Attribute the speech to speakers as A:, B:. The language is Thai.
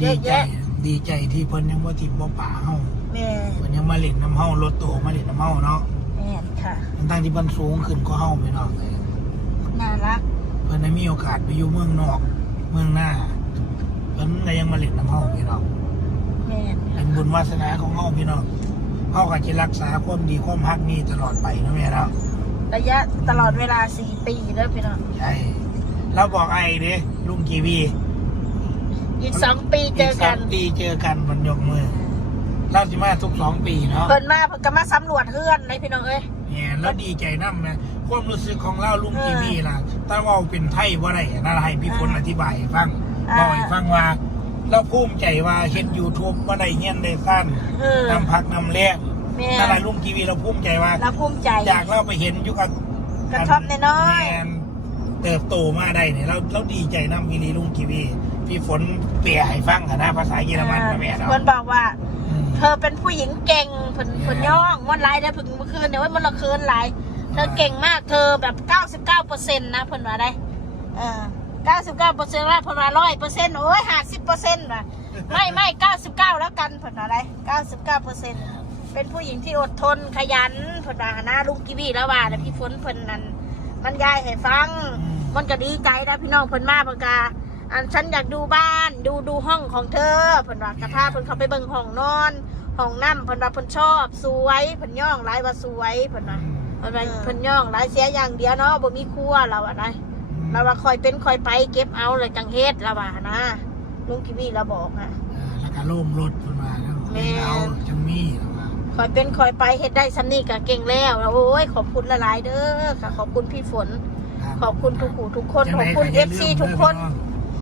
A: เย
B: ดี
A: อะ
B: ใจ
A: แยะ
B: ดีใจที่เพิ่นยังบ่ทิ่มบ่ป่าเฮา
A: แม่
B: เพิ่นยังมาเล่นน้ำเฮารถตู้มาเล่นน้ำเฮาเนาะ
A: แม่นค่ะ
B: ทั้งๆที่เพิ่นสูงขึ้นกว่าเฮาไปเนาะ
A: น่ารัก
B: เพิ่นได้มีโอกาสไปอยู่เมืองนอก เมืองหน้าเพิ่นก็ยังมาเล่นน้ำเฮาพี่น้อง
A: แม่น
B: เป็นบุญวาสนาของเฮาพี่น้องเฮาก็จะรักษาความดีความฮักนี้ตลอดไปนะแม่เนาะ
A: ระยะตลอดเวลาสี่ปีเด้อพี่น้อง
B: ใช่เราบอกไอ้เด้ลุงกีวี
A: อีกสองปีเจอกัน
B: กสงปีเจอกันมันยกมือเราสิมาทุกสองปีเนาะ
A: เพิ่นมาเพิ่นก็มาสำรวจเฮือนเลยพี่น้องเอ้ย
B: เนี่ยแล้วดีใจน้ำนะความรู้สึกของเราลุง
A: เออ
B: กีวีล่ะถ้าเว่าเป็นไทยว่าไรน่าให้พี่พล
A: อ่า
B: อธิบายให้ฟัง
A: อ่า
B: บอกให้ฟังว่าเราภูมิใจว่าเห็นยูทูบว่าได้เงี้ยนได้สั้น
A: เออนำ
B: พักนำแรก
A: แม่
B: ถ้าได้ลุงกีวีเราภูมิใจว่า
A: เราภูมิใจ
B: อยากเราไปเห็นอยุกับ
A: กระท่อมน้อยๆ
B: แม่นเติบโตมาได้เนี่ยเราเราดีใจน้ำพี่ลีลุงกีวี พี่ฝนเปียให้ฟังอะนะภาษาเยอรมันนะแม่เนาะ
A: เพิ่นบอกว่า
B: อืม
A: เธอเป็นผู้หญิงเก่งเพิ่นเพิ่นย่องมันไลได้เพิ่งเมื่อคืนเนี่ยว่ามันละคืนไลายเธอเก่งมากเธอแบบ 99เปอร์เซ็นต์นะเพิ่นว่าได้เออ99เปอร์เซ็นต์ว่าเพิ่นว่า100เปอร์เซ็นต์โอ้ย50เปอร์เซ็นต์ว่ะไม่ไม่99 แล้วกันเพิ่นว่าได้99เปอร์เซ็นต์เป็นผู้หญิงที่อดทนขยันเพิ่นว่านะลุงกีวีแล้วว่าแล้วพี่ฝนเพิ่นนั่นมันยายให้ฟังมันก็ดีใจนะพี่น้องเพิ่นมาเพิ่นกา อันฉันอยากดูบ้าน ดูดูห้องของเธอเพิ่นว่ากระพาเพิ่นเข้าไปเบิ่งห้องนอนห้องน้ำเพิ่นว่าเพิ่นชอบ สวยเพิ่นย่องหลายว่าสวยเพิ่นว่าเพิ่นว่าเพิ่นย่องหลายเสียอย่างเดียวเนาะบ่มีครัวเราอะนะเราว่าคอยเป็นคอยไปเก็บเอาเลยจังเฮ็ดเราว่านะลุงกิวีเราบอกอะ
B: อ่าแล้วก็ล่มรถมันมาแล้ว
A: แม่
B: เอาจังมีแล้วว่า
A: คอยเป็นคอยไปเฮ็ดได้ซ้ำนี่ก็เก่งแล้วแล้วโอ้ยขอบคุณหลายๆเด้อค่ะขอบคุณพี่ฝน ขอบคุณทุกผู้ทุกคนขอบคุณ FC ทุกคน